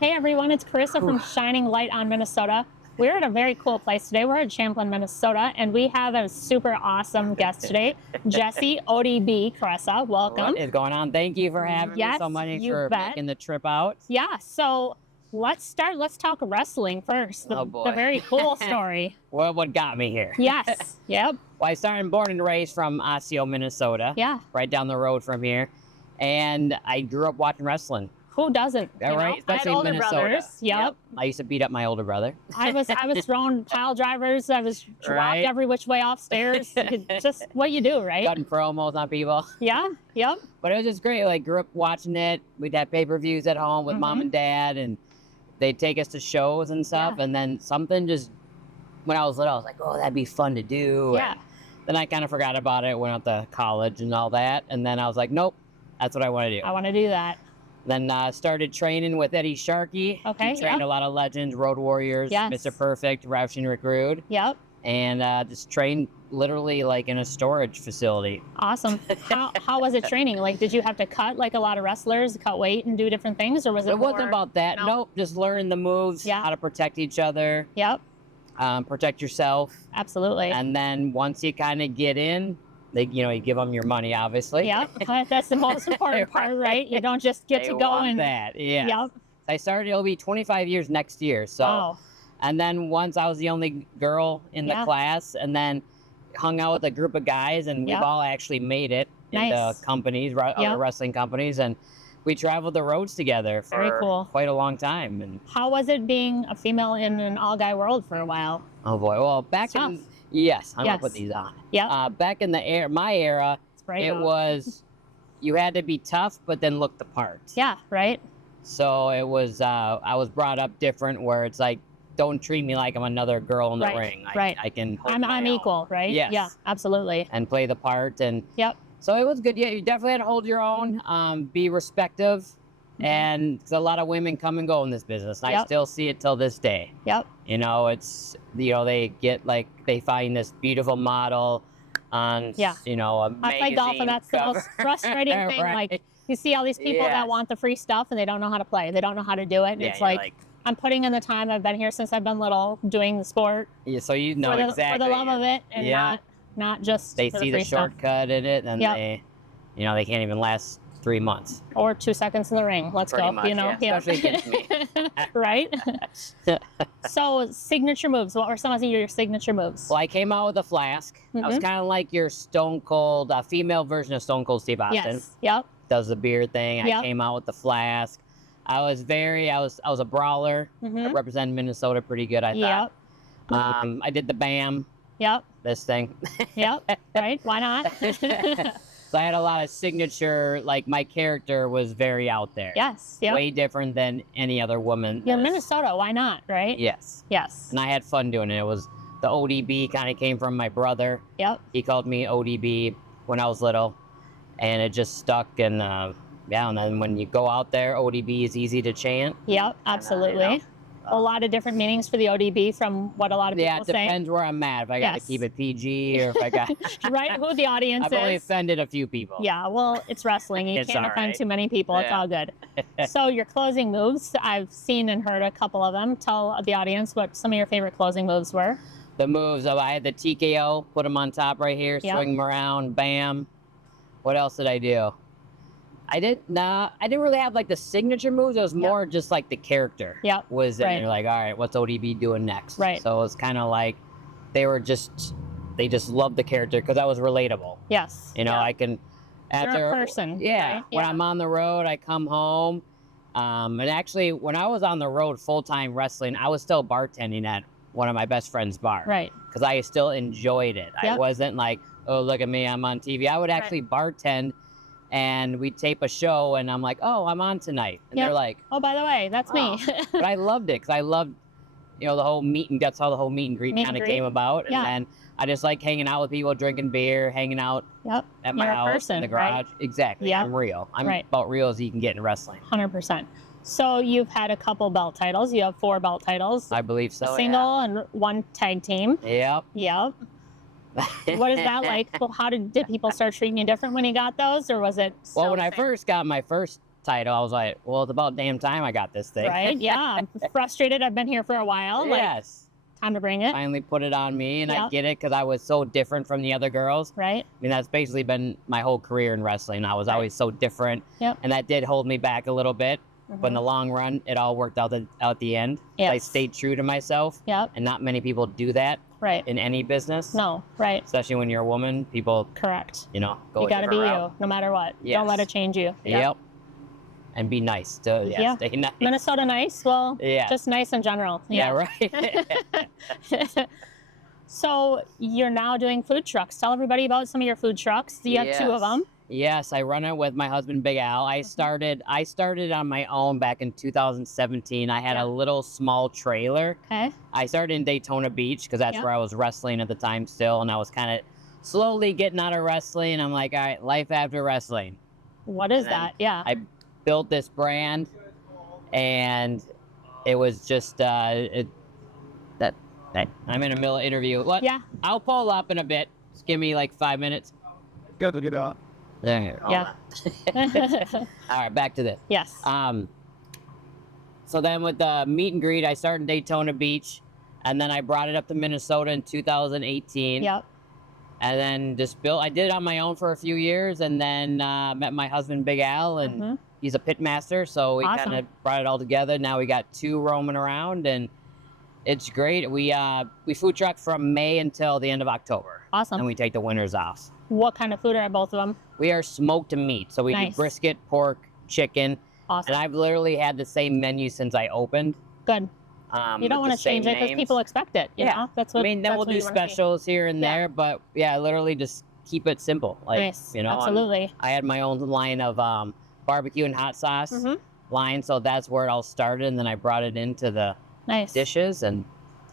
Hey everyone, it's Karissa from Shining Light on Minnesota. We're at a very cool place today. We're at Champlin, Minnesota, and we have a super awesome guest today, Jessie ODB Kresa. Welcome. What is going on? Thank you for having me Yes, so much you for bet. making the trip out. Yeah, so let's start. Let's talk wrestling first. Oh, boy. The very cool story. What got me here? Yes. Yep. Well, I started born and raised from Osseo, Minnesota. Yeah. Right down the road from here. And I grew up watching wrestling. Who doesn't? Yeah, right? I had Especially in older Minnesota. brothers. Yep. I used to beat up my older brother. I was throwing pile drivers. I was dropped Right. every which way off stairs. Just what you do, right? Cutting promos on people. Yeah. Yep. But it was just great. Like, grew up watching it. We'd have pay-per-views at home with mom and dad, and they'd take us to shows and stuff. Yeah. And then something just, when I was little, I was like, oh, that'd be fun to do. Yeah. And then I kind of forgot about it, went out to college and all that. And then I was like, nope, that's what I want to do. I want to do that. Then started training with Eddie Sharkey. Okay, He trained yeah. a lot of legends, Road Warriors, Yes. Mr. Perfect, Ravishing Rick Rude. Yep. And just trained literally like in a storage facility. Awesome. How was it training? Like, did you have to cut like a lot of wrestlers, cut weight and do different things, or was it? It wasn't more- about that. No? Nope, just learn the moves, Yeah. how to protect each other, Yep. protect yourself. Absolutely. And then once you kind of get in, you give them your money, obviously. Yep. That's the most important part, right? You don't just get They to go want and. that. Yeah. Yep. I started. It'll be 25 years next year. So. Wow. And then once I was the only girl in the Yeah. class, and then hung out with a group of guys, and we've Yep. all actually made it Nice. into companies, Yep. other wrestling companies, and we traveled the roads together for Very cool. quite a long time. And How was it being a female in an all-guy world for a while? oh boy, well back Tough. in yes, I'm Yes. gonna put these on. Yep. Back in my era, It's brave it out. was you had to be tough, but then look the part. Yeah. Right. So it was I was brought up different, where it's like, don't treat me like I'm another girl in the Right, ring. right. I can. hold I'm my own. equal, right? Yes. Yeah. Absolutely. And play the part, and Yep. so it was good. Yeah, you definitely had to hold your own, be respective, and 'cause a lot of women come and go in this business. And I Yep. still see it till this day. Yep. It's they get like, they find this beautiful model on Yeah. a I play golf, and magazine that's the cover. most frustrating thing. Right. Like, you see all these people that Yes. want the free stuff, and they don't know how to play. They don't know how to do it. And Yeah, it's you're like, I'm putting in the time. I've been here since I've been little, doing the sport yeah, so you know for the exactly. love of it, and Yeah. not just They for see the the free stuff. shortcut in it, and Yep. they can't even last 3 months. Or 2 seconds in the ring. Let's Pretty go. much, yeah, Yeah. especially against me. Right. So signature moves. What were some of your signature moves? Well, I came out with a flask. I was Mhm. kind of like your Stone Cold, female version of Stone Cold Steve Austin. Yes. Yep. Does the beard thing. I Yep. came out with the flask. I was a brawler. I Mhm. represented Minnesota pretty good, I Yep. thought. I did the BAM, Yep. this thing. Yep. Right. Why not? So I had a lot of signature, like my character was very out there. Yes. Yep. Way different than any other woman. Yeah, is. Minnesota. Why not? Right. Yes. Yes. And I had fun doing it. It was the ODB kind of came from my brother. Yep. He called me ODB when I was little, and it just stuck. And and then when you go out there, ODB is easy to chant. Yep. Absolutely. A lot of different meanings for the ODB from what a lot of people Yeah, it say. depends where I'm at. If I got Yes. to keep it PG, or if I got, Right. Who the audience I've only is. offended a few people. Yeah, well, it's wrestling. You It's can't all offend right. too many people. It's Yeah. all good. So your closing moves, I've seen and heard a couple of them. Tell the audience what some of your favorite closing moves were. The moves. I had the TKO, put them on top right here, Yep. swing them around, bam. What else did I do? I didn't really have like the signature moves. It was more just like the character. Yep. Was Right. and you're like, all right, what's ODB doing next? Right. So it was kind of like they just loved the character because I was relatable. Yes. Yeah. I can. You're a person. Yeah. right? When Yeah. I'm on the road, I come home. And actually, when I was on the road full-time wrestling, I was still bartending at one of my best friend's bars. Right. Because I still enjoyed it. I Yep. wasn't like, oh, look at me, I'm on TV. I would actually bartend, and we'd tape a show, and I'm like, oh, I'm on tonight. And Yep. they're like, Oh, by the way, that's me. but I loved it because I loved, the whole that's how the whole meet and greet Meet and kind of greet. came about. Yeah. And then I just like hanging out with people, drinking beer, hanging out Yep. at my You're a house, person, in the right? garage. Exactly. Yeah. I'm real. I'm Right. about real as you can get in wrestling. 100%. So you've had a couple belt titles. You have 4 belt titles. I believe so. Single and 1 tag team. Yeah. Yep. What is that like? Well, how did people start treating you different when you got those, or was it? Well, still when the I same? first got my first title, I was like, well, it's about damn time I got this thing. Right? Yeah. I'm frustrated. I've been here for a while. Like, Yes. time to bring it. Finally put it on me, and I Yep. get it because I was so different from the other girls. Right? I mean, that's basically been my whole career in wrestling. I was Right. always so different, Yep. and that did hold me back a little bit. But in the Mhm. long run, it all worked out at the end. I Yes. stayed true to myself, Yep. and not many people do that Right. in any business. No. Right. Especially when you're a woman, people, Correct. go You a got to be different you, route. no matter what. Don't let Yes. it change you. Yep. And be nice. Yeah. Stay nice. Minnesota nice? Well, Yeah. just nice in general. Yeah, right. So you're now doing food trucks. Tell everybody about some of your food trucks. You have 2 of Yes. them. Yes, I run it with my husband, Big Al. I started on my own back in 2017. I had Yeah. a little small trailer. Okay. I started in Daytona Beach because that's Yeah. where I was wrestling at the time still, and I was kind of slowly getting out of wrestling. I'm like, all right, life after wrestling. What is And then that? Yeah. I built this brand, and it was just that I'm in a middle of interview. What? Yeah. I'll pull up in a bit. Just give me like 5 minutes. Good to get up. There. Yeah. All right, back to this. Yes. So then with the meet and greet, I started in Daytona Beach, and then I brought it up to Minnesota in 2018. Yep. And then just built. I did it on my own for a few years, and then met my husband, Big Al, and Mhm. he's a pit master, so we Awesome. kind of brought it all together. Now we got 2 roaming around, and it's great. We food truck from May until the end of October, Awesome. and we take the winters off. What kind of food are both of them? We are smoked meat, so we do Nice. brisket, pork, chicken, Awesome. and I've literally had the same menu since I opened. Good. You don't with want the to change same it because names. people expect it. You Yeah. know? That's what. I mean, then that's we'll what do you wanna see. specials here and Yeah. there, but yeah, literally just keep it simple. Like, Nice. and Absolutely. I had my own line of barbecue and hot sauce Mhm. line, so that's where it all started, and then I brought it into the Nice. dishes, and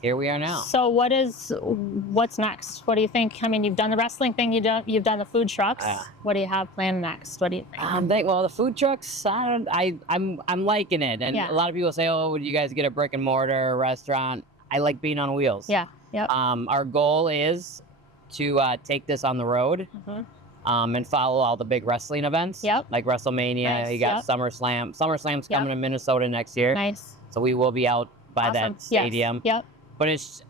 here we are now. So what's next? What do you think? I mean, you've done the wrestling thing. You've done the food trucks. Yeah. What do you have planned next? What do you think? Well, the food trucks, I'm liking it, and Yeah. a lot of people say, "Oh, would you guys get a brick and mortar restaurant?" I like being on wheels. Yeah. Yep. Our goal is to take this on the road. Mhm. And follow all the big wrestling events. Yep. Like WrestleMania. Nice, You got yep. SummerSlam. SummerSlam's Yep. coming to Minnesota next year. Nice. So we will be out by Awesome. that stadium. Yes. Yep. But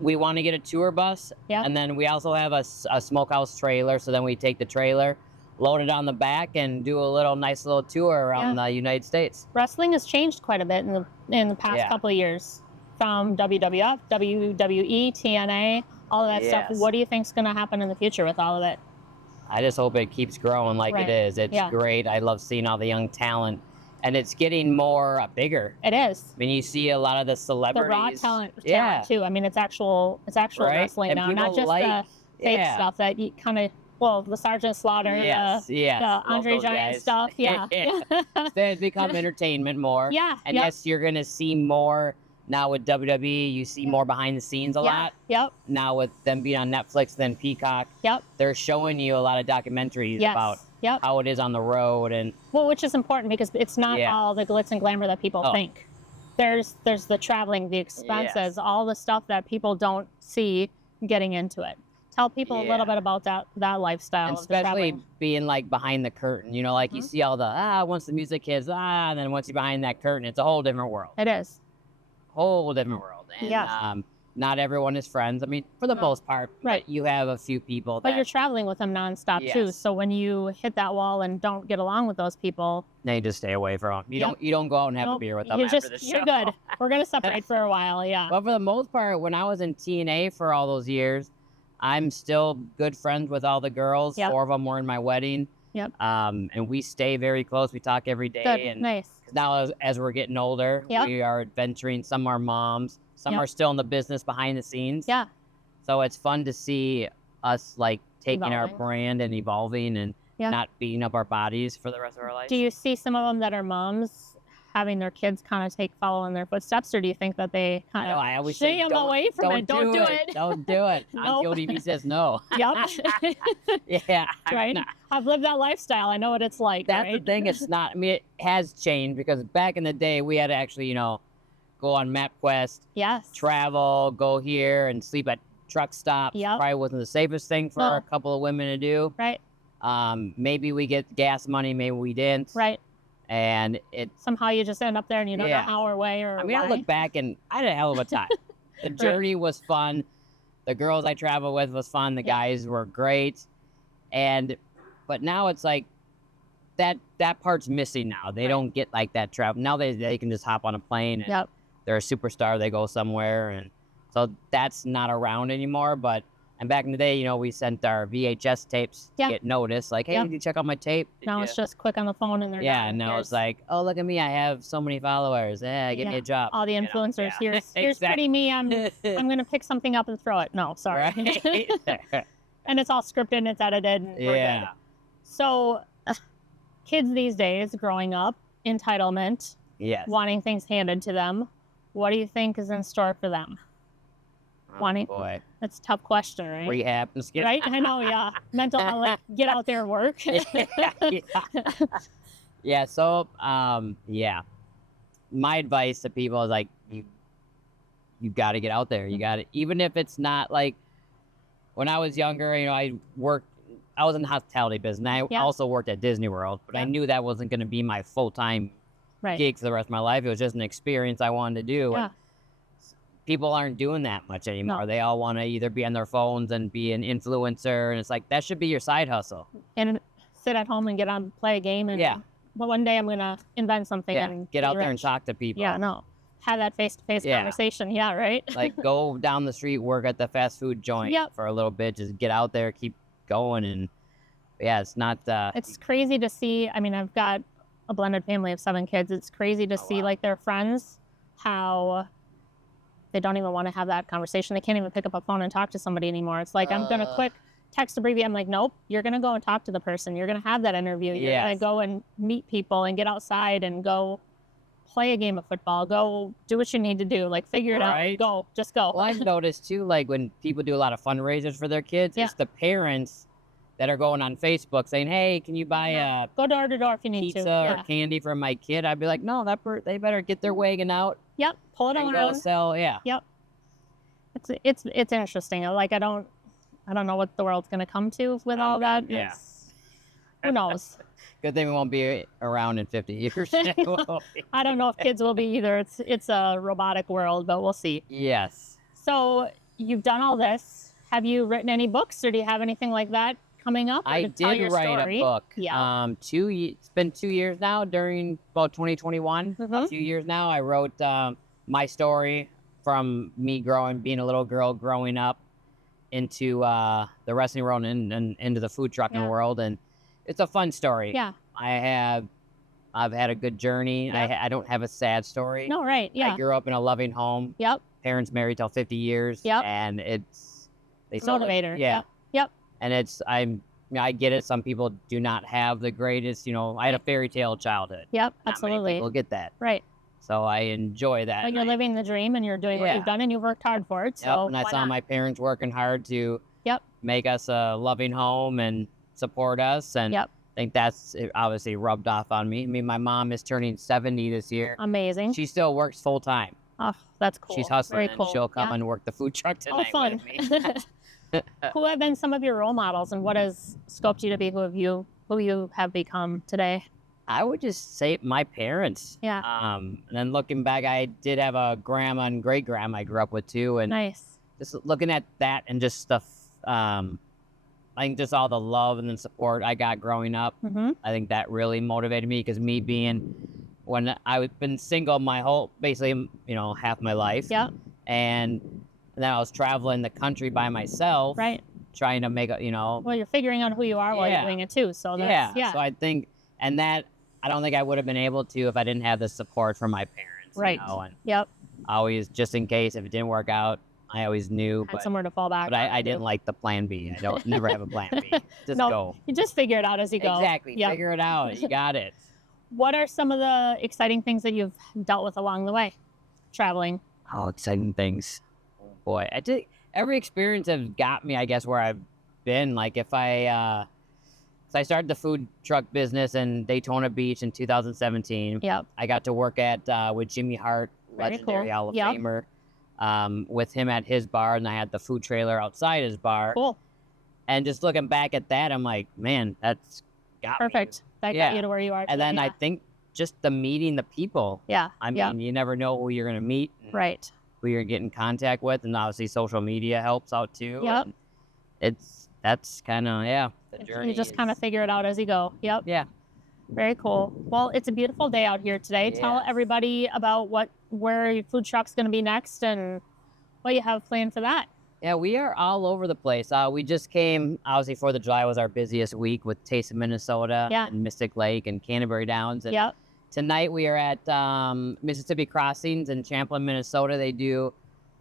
we want to get a tour bus. Yep. And then we also have a smokehouse trailer. So then we take the trailer, load it on the back, and do a nice little tour around the United States. Wrestling has changed quite a bit in the past Yeah. couple of years, from WWF, WWE, TNA, all of that stuff. Yes. What do you think's going to happen in the future with all of it? I just hope it keeps growing like Right. it is. It's Yeah. great. I love seeing all the young talent. And it's getting more bigger. It is. I mean, you see a lot of the The celebrities. raw talent Yeah. too. I mean, it's actual Right? wrestling And now, not people just the fake yeah. stuff that you kind of. Well, the Sergeant Slaughter, Yes, yes. the love Andre those Giant guys. stuff. Yeah. They become entertainment more. Yeah. And Yep. yes, you're gonna see more now with WWE. You see more behind the scenes a lot. Yep. Now with them being on Netflix, then Peacock, Yep. they're showing you a lot of documentaries Yes. about Yep. how it is on the road, and Well, which is important because it's not Yeah. all the glitz and glamour that people Oh. think. There's the traveling, the expenses, Yes. all the stuff that people don't see getting into it. Tell people a little Yeah. bit about that lifestyle and of the especially traveling. being like behind the curtain. You know, like you Mhm. see all the once the music hits and then once you're behind that curtain, it's a whole different world. It is. Whole different world. And, Yes. not everyone is friends. I mean, for the No. most part, Right. but you have a few people But that you're traveling with them nonstop too. Yes. So when you hit that wall and don't get along with those people, they just stay away from. You Yep. don't go out and have a nope, beer with them you're after just the show. you're good. We're gonna separate for a while. Yeah. But for the most part, when I was in TNA for all those years, I'm still good friends with all the girls. Yep. 4 of them were in my wedding. Yep. And we stay very close. We talk every day. Good. And Nice. now as we're getting older, Yep. we are adventuring. Some are moms. Some Yep. are still in the business behind the scenes. Yeah. So it's fun to see us like taking our Evolving. brand and evolving and Yeah. not beating up our bodies for the rest of our life. Do you see some of them that are moms having their kids kind of follow in their footsteps, or do you think that they kind No, of I always stay say, them away from it? Don't do it. Don't do it. Nope. ODB says no. Yep. Yeah. Right. I've lived that lifestyle. I know what it's like. That's right? the thing. It's not. I mean, it has changed because back in the day, we had to actually, go on MapQuest, Yes. travel, go here, and sleep at truck stops. Yep. Probably wasn't the safest thing for No. a couple of women to do. Right. Maybe we get gas money, maybe we didn't. Right. And it, Somehow you just end up there and you don't know Yeah. how or why or I mean, why. I look back and I had a hell of a time. The journey was fun. The girls I traveled with was fun. The Yeah. guys were great. But now it's like that part's missing now. They Right. don't get like that travel. Now they can just hop on a plane and Yep. they're a superstar. They go somewhere. And so that's not around anymore. And back in the day, we sent our VHS tapes Yeah. to get noticed. Like, hey, Yeah. did you check out my tape? Did Now you? it's just click on the phone and they're Yeah, done. and now it's Here's like, oh, look at me. I have so many followers. Yeah, get me Yeah. a job. all the you know? influencers. Yeah. Here's pretty me. I'm gonna pick something up and throw it. No, sorry. Right? And it's all scripted and it's edited. And we're Yeah. good. So kids these days growing up, entitlement, Yes. wanting things handed to them. What do you think is in store for them? Wanting- Boy. That's a tough question, right? Rehab and skip. Right? I know, yeah. Mental health, get out there and work. Yeah. So, yeah. My advice to people is like, you got to get out there. You got to, even if it's not like, when I was younger, I was in the hospitality business. And I Yeah. also worked at Disney World, but I Yeah. knew that wasn't going to be my full-time Right. gig for the rest of my life. It was just an experience I wanted to do. Yeah. And people aren't doing that much anymore. No. They all want to either be on their phones and be an influencer. And it's like, that should be your side hustle. And sit at home and get on, play a game. And Yeah. But one day I'm gonna invent something. Yeah. And Get be out there and rich. talk to people. Yeah, no. Have that face-to-face Yeah. conversation. Yeah, right? Like, go down the street, work at the fast food joint Yep. for a little bit. Just get out there, keep going. And yeah, it's not, It's crazy to see. I mean, I've got a blended family of 7 kids. It's crazy to see wow. like their friends, how they don't even want to have that conversation. They can't even pick up a phone and talk to somebody anymore. It's like, I'm going to quick text abbreviate. I'm like, nope, you're going to go and talk to the person. You're going to have that interview. You're going Yes. to go and meet people and get outside and go play a game of football. Go do what you need to do. Like, figure it Right. out. Go, just go. well, I've noticed too, like when people do a lot of fundraisers for their kids, Yeah. it's the parents that are going on Facebook saying, hey, can you buy a Go door to door if you need pizza to. or Yeah. candy for my kid? I'd be like, no, they better get their wagon out Yep. Pull it and go around. sell. Yeah. It's interesting. Like, I don't know what the world's gonna come to with all that. Yeah. Who knows? Good thing we won't be around in 50 years. I don't know if kids will be either. It's a robotic world, but we'll see. Yes. So you've done all this. Have you written any books, or do you have anything like that coming up? or I to tell did your write story? a book. Yeah. It's been 2 years now, during about 2021. A Mhm. few years now. I wrote my story from me being a little girl growing up into the wrestling world and into the food trucking Yeah. world, and it's a fun story. Yeah. I've had a good journey. Yep. I don't have a sad story. No, right. I Yeah. grew up in a loving home. Yep. Parents married till 50 years. Yep. And they still live- Motivator. Yeah. Yep. And I get it. Some people do not have the greatest, I had a fairy tale childhood. Yep. Not many Absolutely. people get that. Right. So I enjoy that. But you're living the dream, and you're doing what Yeah. you've done, and you've worked hard for it. So And I why saw not? my parents working hard to Yep. make us a loving home and support us. And Yep. I think that's obviously rubbed off on me. I mean, my mom is turning 70 this year. Amazing. She still works full time. Oh, that's cool. She's hustling, Very and cool. she'll come Yeah. and work the food truck Oh, tonight fun. with me. Who have been some of your role models, and what has scoped you to be who you have become today? I would just say my parents. Yeah. And then looking back, I did have a grandma and great grandma I grew up with too, and Nice. just looking at that and just stuff. I think just all the love and the support I got growing up. Mm-hmm. I think that really motivated me, because me being, when I've been single my whole, basically, half my life. Yeah. And then I was traveling the country by myself, Right. trying to make Well, you're figuring out who you are while you're Yeah. doing it too. So that's, So I think, and that, I don't think I would have been able to if I didn't have the support from my parents. Right. And Yep. always, just in case if it didn't work out, I always knew. Had But, somewhere to fall back. but on. I didn't like the plan B. I don't never have a plan B. Just No, go. You just figure it out as you go. Exactly. Yep. Figure it out. You got it. What are some of the exciting things that you've dealt with along the way, traveling? Oh, exciting things. Boy, every experience has got me, I guess, where I've been. Like so I started the food truck business in Daytona Beach in 2017. Yep. I got to work with Jimmy Hart, Very legendary cool. Hall of Yep. Famer, with him at his bar, and I had the food trailer outside his bar. Cool. And just looking back at that, I'm like, man, that's got me. Perfect. That Yeah. got you to where you are. And then today. I think just the meeting the people. Yeah. I mean, yeah. you never know who you're going to meet. Right. Who you're getting in contact with, and obviously social media helps out too. Yep. And that's kind of, the journey. You just kind of figure it out as you go. Yep. Yeah. Very cool. Well, it's a beautiful day out here today. Tell Yes. everybody about where your food truck's going to be next and what you have planned for that. Yeah, we are all over the place. We just came, obviously 4th of July was our busiest week with Taste of Minnesota Yeah. and Mystic Lake and Canterbury Downs. And Yep. tonight we are at Mississippi Crossings in Champlin, Minnesota. They do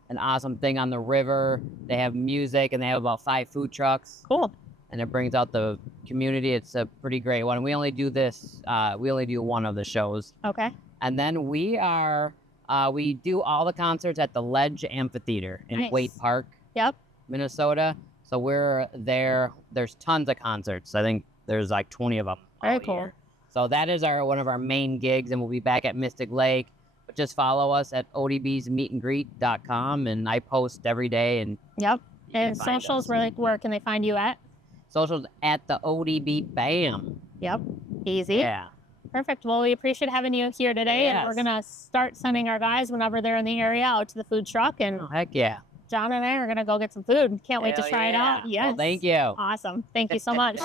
an awesome thing on the river. They have music and they have about 5 food trucks. Cool. And it brings out the community. It's a pretty great one. We only do this, we only do one of the shows. Okay. And then we do all the concerts at the Ledge Amphitheater in Nice. Waite Park, Yep. Minnesota. So we're there. There's tons of concerts. I think there's like 20 of them. Very all cool. year. So that is one of our main gigs, and we'll be back at Mystic Lake. But just follow us at odbsmeetandgreet.com, and I post every day. And Yep. you can And find socials, us. where can they find you at? Socials at the ODB BAM. Yep. Easy. Yeah. Perfect. Well, we appreciate having you here today, and we're Yes. going to start sending our guys whenever they're in the area out to the food truck, and Oh, heck yeah. John and I are going to go get some food. Can't wait to Hell try it out. yeah. Yes. Well, thank you. Awesome. Thank you so much.